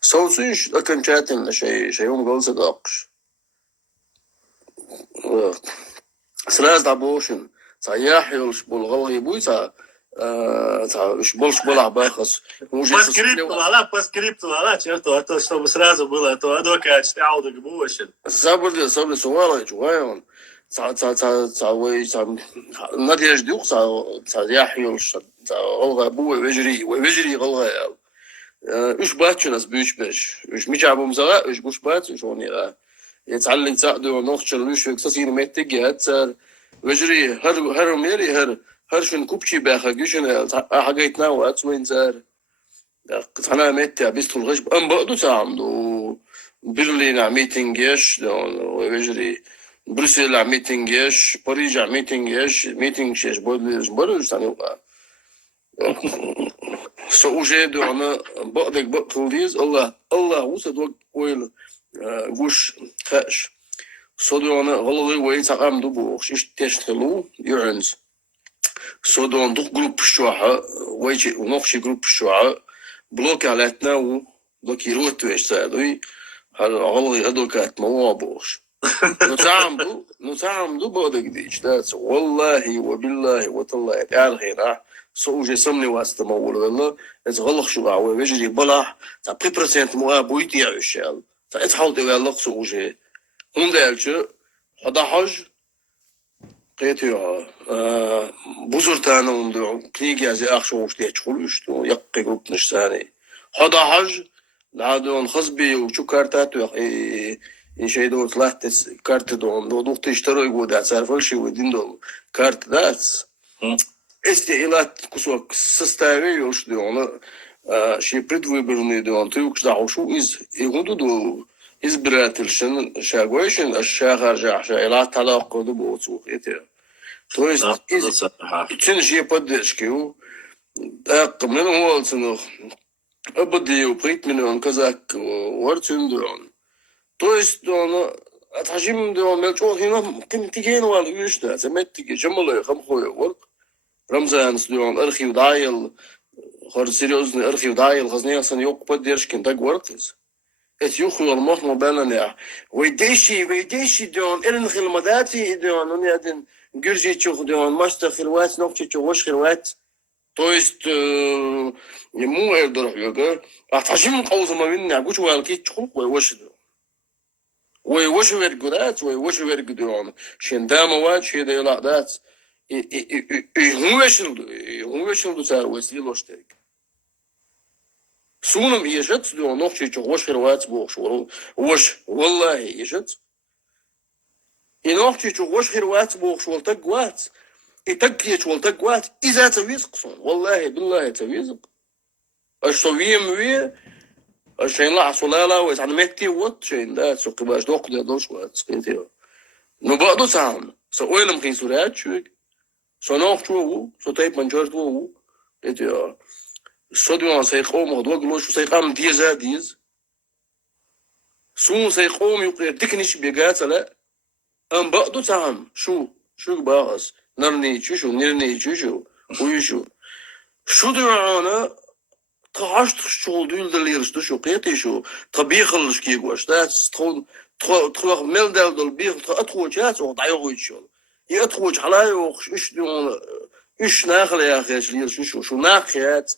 Соусыш окончательно шей он голос докш. Сразу добошен. Саяхилш булгал ебуйца. Уж больше была бахас. По скрипту, черту, а то, чтобы сразу было, а то адвокат читал, так больше. Забыли сувала, чуаем. Надежды яхилш. Голга бу вежри голга. Уж бачу нас бюшбеш. Уж мичабум зала, уж буш бац, уж он يرى. يتعلق تعدو ونخش الوش وكساسين متجه هتسر وجري هر ميري هر شن كوبشي باخا جيشن حاجيتنا واتسوين زار أنا مت بيست الغشب أم بقدو تعمدو برلين عميتنجيش وجري بروسيل عميتنجيش باريس عميتنجيش ميتنجيش بودليش تاني سوجي دو أنا بقدك بقتلديز الله وصد ويل وش خاش صدونا غلظي ويتعام دبوخ إيش تشتغلوا يعنز صدون دو جروب الشوعة ويجي ونخشي جروب الشوعة بلوك على تناو بلوكي روتو إيش سادوي هل غلظي أدوكات موابوش نتعام دو بودك ديش داتس والله وبالله وتالله تعالى سوجي سمني واستمول والله إتغلق شوعة ويجري بلح تا 3% موابويتي يا عشال فاتحاول تبلغ سوجي هندالشو هذا حاج قيتيو بوزرتانا وندو كنيجي زي اخشوش تيجخلوش تو يقي جروب نشساني هذا حاج لعادون خصبي وشو كارتات شي دو طلعت كارت دو دوخت اشتروا يقود عسارفل شي ودين دو كارت داتس استعيلات كسوك سستاوي يوش دو شي предвыборный دو انتو كشدعو شو يغندو دو избирательшин шагойшин ашагар жахшайла талаққуды боцуқ ете. То есть için şey поддержки у ақымнан олсынық абадию притменен казак варцюндурон. То есть он атажим дон мелчохина тиген вал үйшта семеттиге жамалай хамхой вал Рамзан дон архив дайл хор серьезный архив дайл хазнеясан yok поддержки так вартис. اتيوخو المخ مبالنا ويديشي دون إلن خلمداتي دون ونيادن جرجي تشوخ دون ماستر خلوات نوكتي تشوش خلوات تويست يمو يقدر يقدر أتحجم قوز ما بيننا عقوش والكي تشوخ ويوش دون ويوش ويرقدات ويوش ويرقدون شين دام واد شي دي لعدات هو يشلدو سار ويسليلوش تيك سونم يجت دو نوخشي تشوش خلوات بوخش وش والله يجت ينوخشي تشوش خلوات بوخش والتقوات يتقيت والتقوات إذا تويزق صون والله بالله تويزق الشويم وي الشين لا صلالا ويتعلمتي وات شين دا سوق باش دوق دا دوش وات سقيتي نو بعدو سام سو ويلم خين سورات شو سو نوخشو سو تايب منجرتو اتيا صدوا سيقوم غدوة قلوش سيقام ديز سون سيقوم يقول تكنيش بيجات لا أم بقدو تعم شو باغس نرني شو نرني شو ويشو شو دعانا تعشت شغل دول دليرش شو قيتي شو طبيخلش كي قواش تاس تخلق ملدل دل بيخ أتخوش هات وضعيوه يشول يأتخوش حلايوخ إيش دون إيش ناخل يا أخي شو ناخيات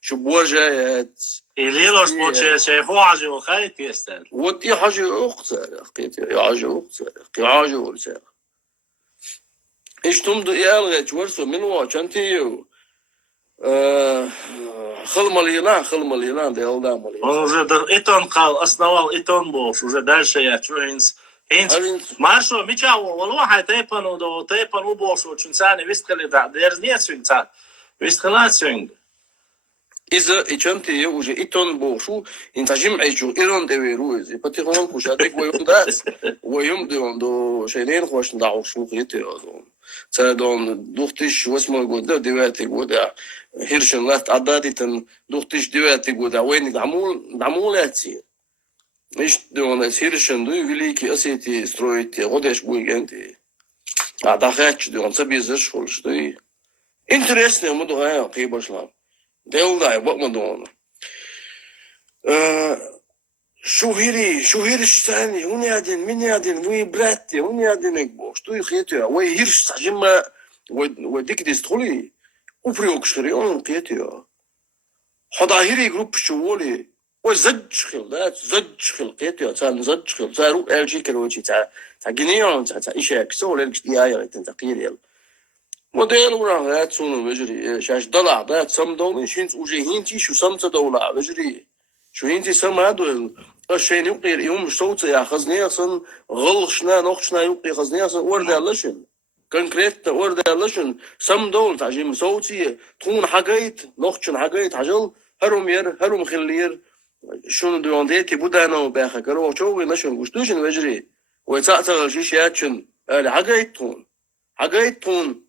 شو بوجهات الليلوش بوجه شايفو عجي وخايت يستاهل ودي حاجة أخسر أخيتي يا عجي أخسر أخي عجي ورسال إيش تمضي يا ألغيت ورسو من واش أنتيو خلما ليلان ده يلدام он уже итон قال основал итон босс уже дальше я чуинс Маршо, мечаво, والله تيبانو دو تيبانو بوشو تشنساني вистхали да дерзнецвинца вистхалацвинг إذا إجمتي уже إتون بوشو إنت جمع جو إيران دويروز يبتيخون كوشاتك ويوم داس ويوم دو شيلين خوش ندعو شو قيتي أظن تادون دوختش واسمه يقول ده دواتي قودا هيرشن لات عدادي تن دوختش دواتي قودا وين دعمولاتي إيش دون سيرشن دو великий Осетии строить годеш буйгенти. А дахач дон сабизеш холш дой. Интересно мы дуая кибашлам. Делдай вот мы дон. شو هيرش ثاني هوني أدين مني أدين وي براتي هوني أدينك بوش تو يخيتوا وي هيرش تجمع وديك ديستولي وبريوكشري أون قيتوا حدا هيري جروب شوولي وزج خل ده زج خل قيتوا تان زج خل زارو ألجي كروتشي تا جنيون تا إيشاك سو لينكش ديايا تنتقيل يلا موديل وراه هات سونو بجري شاش ضلع ده سم دولين شينت وجهينتي شو سمت دولع بجري شو هينتي سم هادو الشين يقي يوم صوت يا خزني أصلا غلشنا نقشنا يقي خزني أصلا وردا لشن كونكريت وردا لشن سم دول تعجيم صوتي تكون حاجات نقشن حاجات عجل هرم خلير شنو ديونديتي بودانو باخا كرو شو نشن وشتوشن بجري ويتعتغل شيشياتشن حاجات تون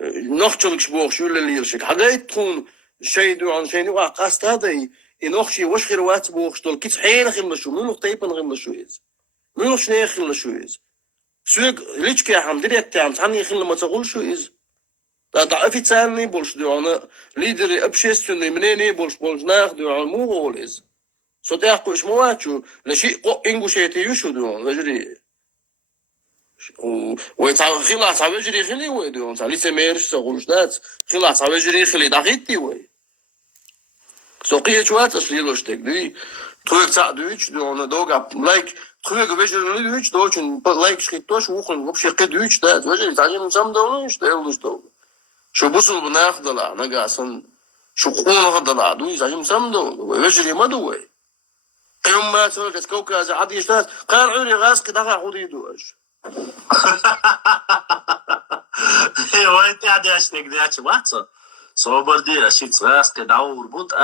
نقشلك شبوخ شو اللي يرشك حاجات تون شيء دو عن شيء وقع قاست هذا إنخشي وش خير وات بوخشتول كيس حين خير لشو منو طيبن غير لشو إز منو شنو خير لشو إز سوق ليش كي عم دريت عم تعني خير لما تقول شو إز دا ضعفي تسالني بولش دو أنا ليدر أبشيستوني منيني بولش ناخ دو عن مو غول إز صدق وش مواتشو لشيء قو إنجو شيء تيوشو دو وجري ويتعب خلاص عم يجري خلي ويدو أنت لسه ما يرش تقولش دات خلاص عم يجري خلي دقيقتي وي سوقية شوات أصليلوش تكدي تروح تعدوش دو أنا دوغا لايك تروح بيجر ليش دوشن لايك شكيتوش وخن وبشي قدوش ده وجري تعجب سام دولش ده دو شو بوصل بناخد لا أنا قاسن شو قونا هذا لا دوي تعجب سام دول ويجري ما دوي يوم ما تقول كوكا زي عادي يشتغل قال عوري غاز كده عودي دوش وين تعدي أشتك دي أشي واتسا صوبر دي أشيت غاز كده عور بوت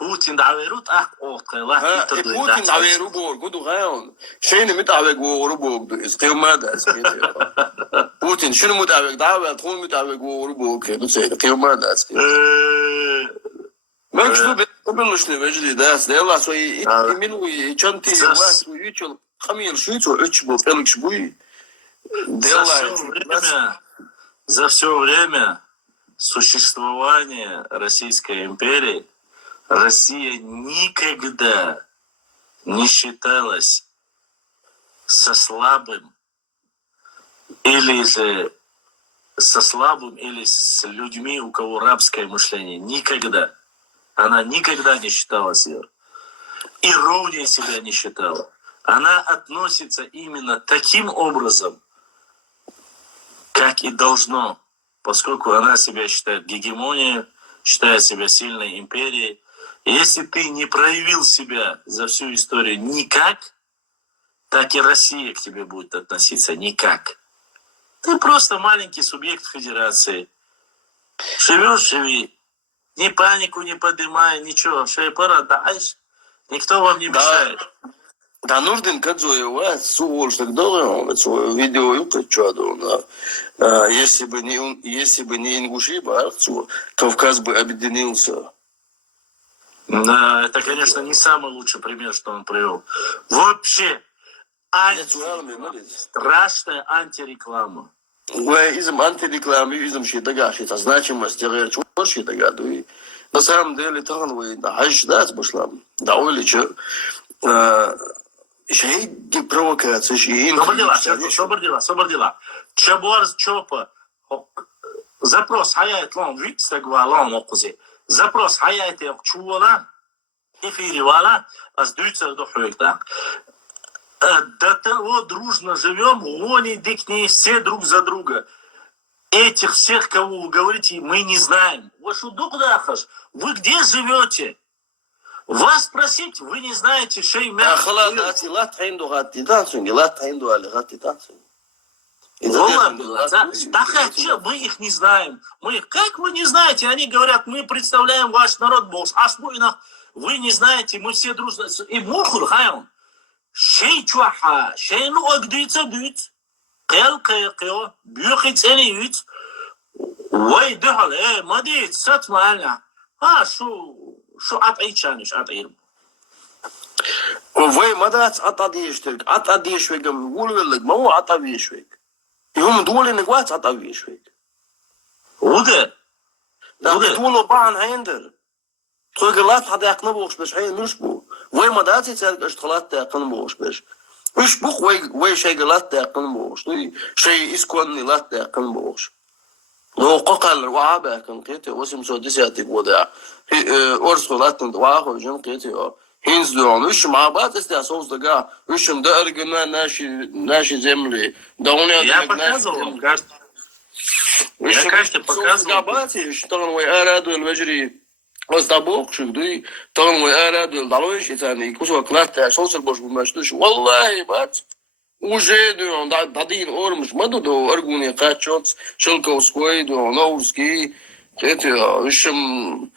بوتين دعويرو تأخ أوت ها بوتين دعويرو بور قدو غاون شيني متعوق وورو بوك دو إسقيو مادا إسقيو بوتين شنو متعوق دعوة تكون متعوق وورو بوك دو سيد إسقيو مادا إسقيو ما كشتو بيقبلوش نبجلي داس يلا سوي منوي чанти واس ويوتشل خمير شويتو أتشبو فيلكش بوي За все время существования Российской империи Россия никогда не считалась со слабым или с людьми, у кого рабское мышление. Никогда. Она никогда не считала себя. И ровнее себя не считала. Она относится именно таким образом, как и должно, поскольку она себя считает гегемонией, считает себя сильной империей. И если ты не проявил себя за всю историю никак, так и Россия к тебе будет относиться никак. Ты просто маленький субъект федерации. Живешь, живи. Ни панику не поднимай, ничего. Шейпара дальше. Никто вам не мешает. Да нужен кадзуева, сувол что долго, это видео юкачадо, если бы не ингуши, Кавказ бы объединился. Да, это, конечно, не самый лучший пример, что он привел. Вообще, страшная антиреклама. Изм антиреклама, изм шитагаши, это значимость, я шитагаду. На самом деле, там вы да, пошла, да, или что. Шейги провокация, шейги. Собор Чаборз Чопа. Запрос хаяет лон випстагва лон окузи. Запрос хаяет чувала. Эфири вала. Аздуется до хуйта. До того дружно живем, гони дикни все друг за друга. Этих всех, кого вы говорите, мы не знаем. Вашу докудахаш, вы где живете? Вас спросить, вы не знаете, шей мягкий. Мы их не знаем. Как вы не знаете? Они говорят, мы представляем ваш народ, босс. Вы не знаете, мы все дружно. И мухур хайон. Шей чуаха, шей ну агдыца дыц. Кэл кэкэо, бюхит цэнэюц. Вай дыхал, мадыц, сатмаля. شو عطيشانش عطيهم وي مدات عطاديشتك عطاديشوك يقول لك ما هو عطاديشوك يوم دول انك وات عطاديشوك وده Da tulo ban hinder. Tuggelat had ik nog boos bes heel nusbo. Wij maar dat is het gelat dat kan boos bes. Us boek wij zij gelat dat kan boos. Zij is kon lat dat kan boos. لو قال الوعابة كان قيتي واسم سودسياتي ودا أورس غلط واخو جن قيتي هينز دون وش مع بعض استيا صوص دقا وش مدار قلنا ناشي زملي دوني Я показывал, кажется. وش Я, кажется, показывал. قاباتي وش طغن ويأراد والمجري أصدابوك شو دوي طغن ويأراد والدعويش ثاني كوسو كلاتا صوص البوش بمشتوش والله بات уже дадин ормш маду до аргуни качоц шелковской до новский это ишем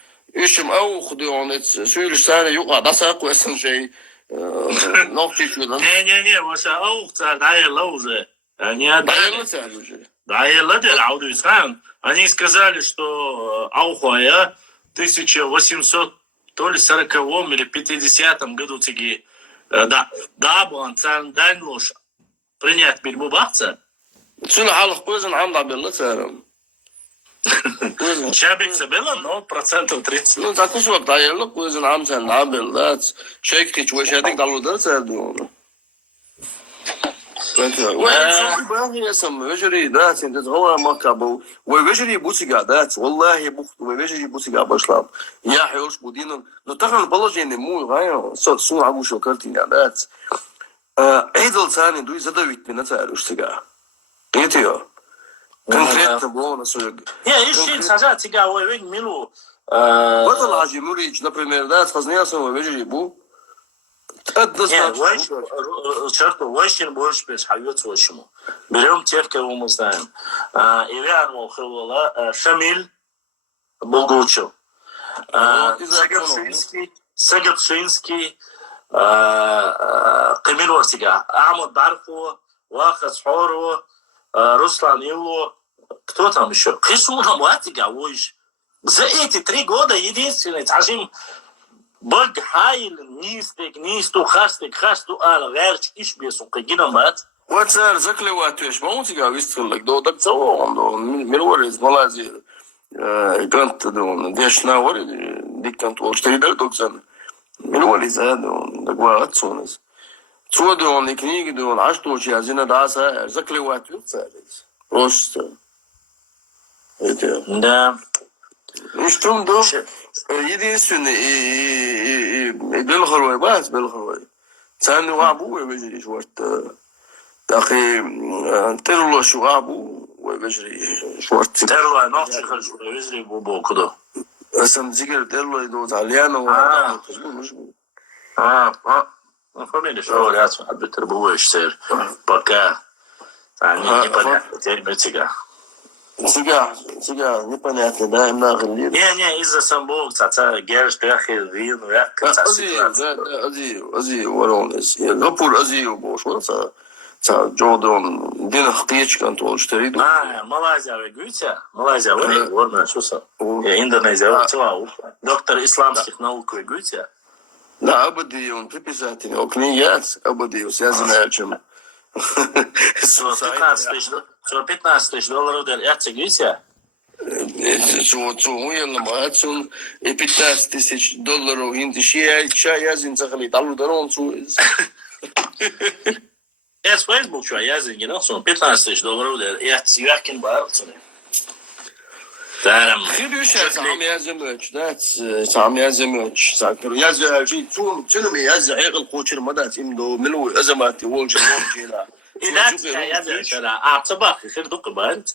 аух до он это сюриш сане юга дасак весен шей новчич вилан Не, вот аух даела уже. Они отдали. Даела делали сан. Они сказали, что аухая 1800 то ли 40-м или 50-м году тиги да был цан данлош принять бильбубахца. شنو حالك كويزن عم بالله سارم Чабик забила, но процентов 30. Ну так уж вот даёло كويزن عم سان بالله شيك كيش وش هذيك دالو ده سادو وجري ذات انت هو ما كابو وجري بوسيغا ذات والله بوخت وجري بوسيغا بشلام يا حيوش بودين لو تخن بلجين مو غايو سو عمو شو كرتين ذات ايدل ثاني دوي زدويت من تعرف سيغا يتيو конкретно было сюжет. Не, ищи сажать тебя в милу. Вот лажи мурич, например, да, сказнялся в вежи бу. Черт, очень больше бесхайвет вашему. Берем тех, кого мы знаем. Иван Волховола, Шамиль Болгучев, Сагапшинский, Камиль Васига, Ахмад Барфу, Вахат Схору, Руслан Ило, кто там еще? Хисуна Муатига, за эти 3 года единственный Тажим Бог Хайл, Нисту, Хасту, Ал, Верч, Ишбесу, Кагинамат. Вот сэр, заклеватешь, Маутига, выстрелок, до так целого, мировой из Малайзии, Гант, Дешна, диктант, что и дал доксан, мировой из Аду, так вот, отсунес. Цуды он и книги, да он, а что учи, а зина даса, заклеватешь, царец. Просто. Это. Да. Ну что, да? Единственный и Белхорой, бас Белхорой. Царный вабу, я вижу, что такие терло шуабу, я вижу, что Терло, но ты хочешь, я вижу, бубо, куда? Сам зигер терло иду итальяно, Ну, фамилия, что говорят, отбитербуешь, сэр, пока они непонятно, теперь тебя. Сега, непонятно, да, им нахрен. Не, из-за самбов, цаца, герш, пяхи, вин, вяк, Азию, воронес. Гапур Азию бош, вот Джодон, дин хтечка, Антон, что риду. Малайзия, вы говорите? Малайзия, вы говорите, что са? Индонезия, вы цела, доктор исламских наук, вы говорите? Да, Абадию, он приписатель, о книге, Абадию, связанная чем. 15 тысяч долларов дали. Я цеглися? Уелнам, 15 тысяч долларов, чай язин захали, талу дарон цуиз. Я с Facebook что язин, не 15 тысяч долларов дали. Я цвякин барцуны. Тарам. Хидуша, сам язимыч, да, сам язимыч. Сакер, язимыч, цунами язим, кочер мадат, им до милу азамати, волжи, волжила. إذا يا زلمة أعتبر خير دق بنت.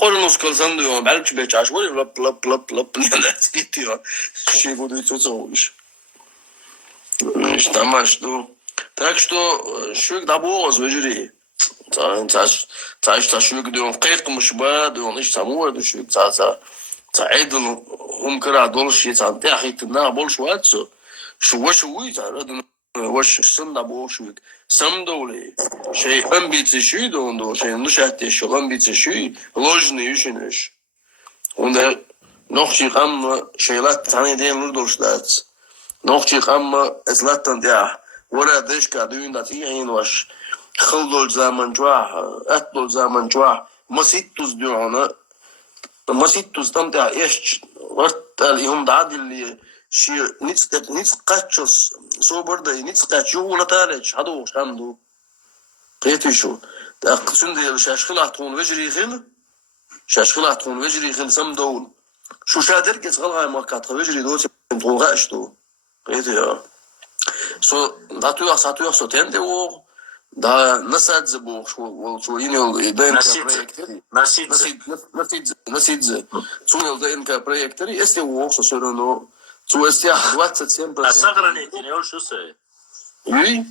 قرنوس كل سندو بعرفش بيتعش ولا لب ناس كتير شيء буду يتوزعوش. Там что? Так что шук дабоз выжри. Та шук дом قيق مش باد ونش سموه دو شوك تا عيدل كرا دول شيء تا تاخي تنا بول شواتسو شوي تا وش سندا بوشوك سمدولي شيء أمبيتي شيء دوندو شيء نشأتي شو أمبيتي شيء لوجني يشنش وندا نخشي قام شيلات تاني دين لودولشتات نخشي قام إسلاتن ديا ورا ديش كادوين داتيين وش خلدول زمن جواه أتدول زمن جواه مسيتوز ديونا مسيت استمتع ايش ورت اليوم دعاد اللي شي نيتس قاتشوس سو برضه نيتس قاتشو ولا تالج هذا شامدو قيتي شو تأقسم دي شاشخلا تون وجري خل شاشخلا تون وجري خل سمدون شو شادر كتغلغا ما كاتوجري دوت تغاش دو قيتي يا سو داتو ساتو سو تنده و да насад забыл что имел ДНК насидзе сумел ДНК проектори если у окса все равно цуэстя 27%. А сохраните, не что се? И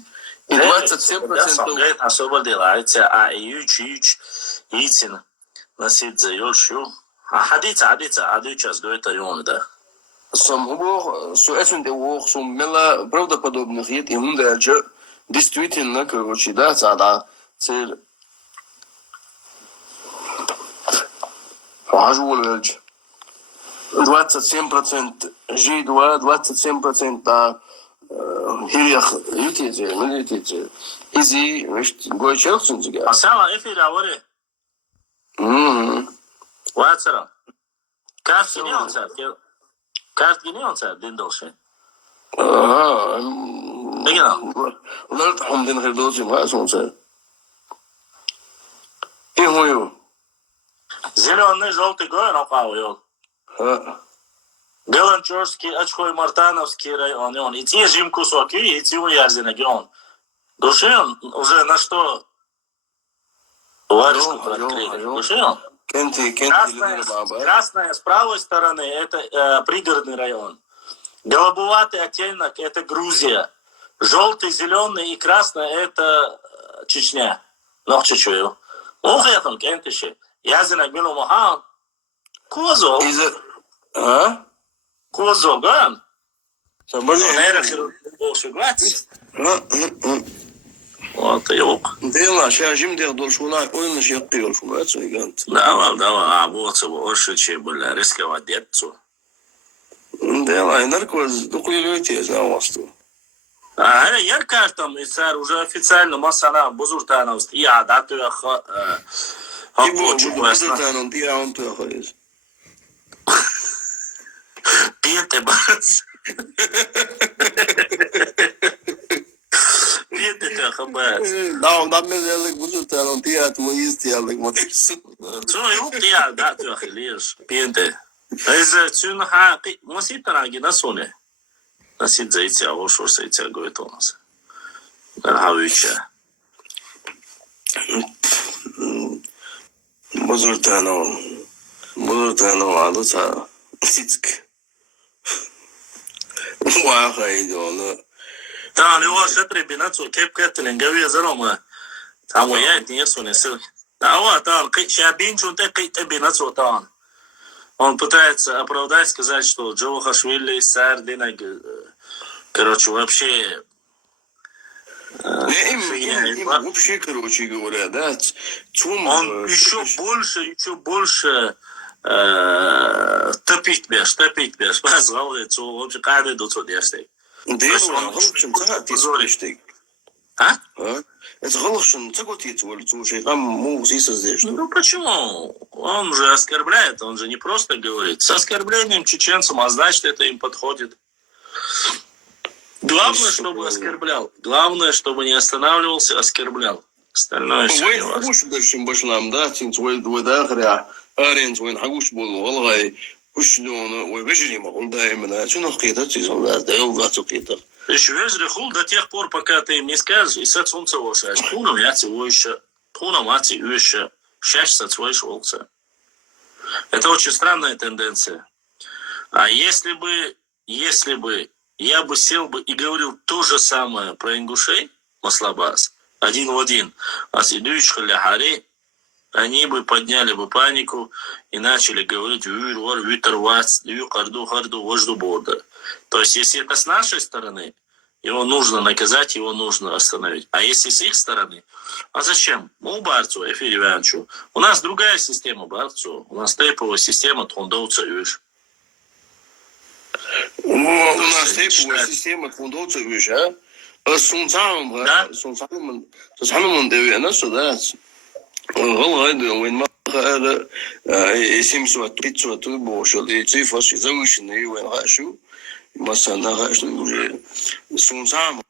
27%. Особо делается, а яйцин насидзе ёшу. А ходите, час говорит район, да. Самого суэсунде у оксум мела правдоподобных ед ему даже действительно, короче, да, цель. Ажулыч. 27% жидва, 27% хирях ютите. Изи, гой челсун зига. А сама эфира варе. Вацара. Карт гини он са, диндолше. Ларт хамдин хирдоси ма сонса. И хою. Зеленый, желтый гой напал. Галанчорский, Очкой, Мартановский район. И те жим кусок, и те уязины регион. Душин уже на что варежку открыли. Душин. Красная с правой стороны это пригородный район. Голубоватый оттенок это Грузия. Желтый, зеленый и красный это Чечня. Ну, чуть-чуть. Ухэтон, кентиши. Язынак билу махан. Козол. Козол, ган. Вот и ок. Дела, шажим дел долшуна, он же пил шуна, это гигант. Давай, а вот больше чем было рисковать детцу. Дела, и наркоз, духлилюйте, за вас тут. А я картам, и царь уже официально масана бузуртановский. Я дату я бузуртаном, ты он то ходишь. Пьете, бац. Пьете, как бац. Да, мы сделали бузуртаном, ты от моей сделали мотивс. Что, его я дату я хилишь, пьете. Из цюнха, маситараги на соне. Насид зайти, а вот что зайти, говорит у нас. Равича. Бузуртаном, а тут сицк. Вахай идёт. Да, него шатри бинацу, кепкеттелен, гавия зарома. Там я не соне сил. Да, вот там, шабинчун те бинацу там. Он пытается оправдать, сказать, что Джавахашвили, Сардина, короче, вообще... Им вообще, короче говоря, да, он еще больше топить беш, позволит, что вообще каждый до сюда ястей. Да, он лучше, ты зоришь. А? Это голошен, це готить, слушай, там музей создашь. Ну почему? Он же оскорбляет, он же не просто говорит. С оскорблением чеченцам, а значит, это им подходит. Главное, чтобы оскорблял. Главное, чтобы не останавливался, оскорблял. Остальное все не важно. Хагуш дальше башлам, да, тин свой дахря, арен свой хагуш был, голгай, пушлёна, ой, вежри могу, да, именно, что нахуй-то, ты солдат, да, увацу какие-то. Еще вежрихул до тех пор, пока ты им не скажешь, и сад солнца вошаешь. Пуном я тебе еще, пуном мать еще, счастье свой шелца. Это очень странная тенденция. А если бы я бы сел бы и говорил то же самое про ингушей, маслабас, один в один, а следующих ляхари, они бы подняли бы панику и начали говорить то есть, если это с нашей стороны, его нужно наказать, его нужно остановить. А если с их стороны, а зачем? У барцу, Эфири Ивановичу, у нас другая система барцу, у нас тейповая система тхондовца юж. У нас тейповая система тхондовца юж, а? Сунцам, да? Сунцам, да? Голгай, вин هذا 700-500 больше, и цифры завышенные, مثلا уже сунсам,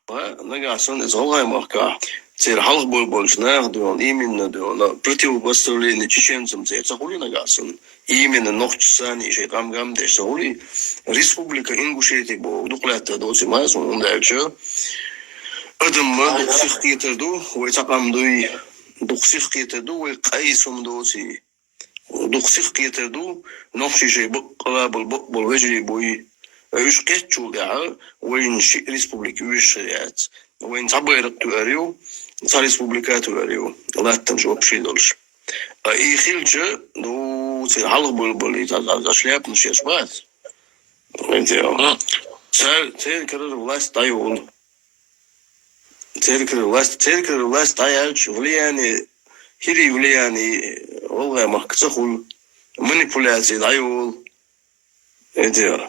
нагасон из Алаймака. Цер халх больше нахдуан именно дуан противопоставление чеченцам цер цахули нагасон. Именно нохчсани шей гам дешаули республика Ингушетия бо дуклата доцимас он дальше. Адам духсих кетерду, ой цакамдуй духсих кетерду, ой кайсум доци. Духсих кетерду, нохчи шей бул вежри бой. Üç geççuldağı oyun Respublika üyüşüriyat. Oyun tabayrak tüveriyor, ta Respublika tüveriyor. Allah'tan çok şey olur. İhilce, bu halk bulbuli, zaşlayapın şey yapmaz. Evet ya. Terkir власть дает. Теркир власть дает, влияние, хири влияние, волга махкцахул, манипуляции дает. Это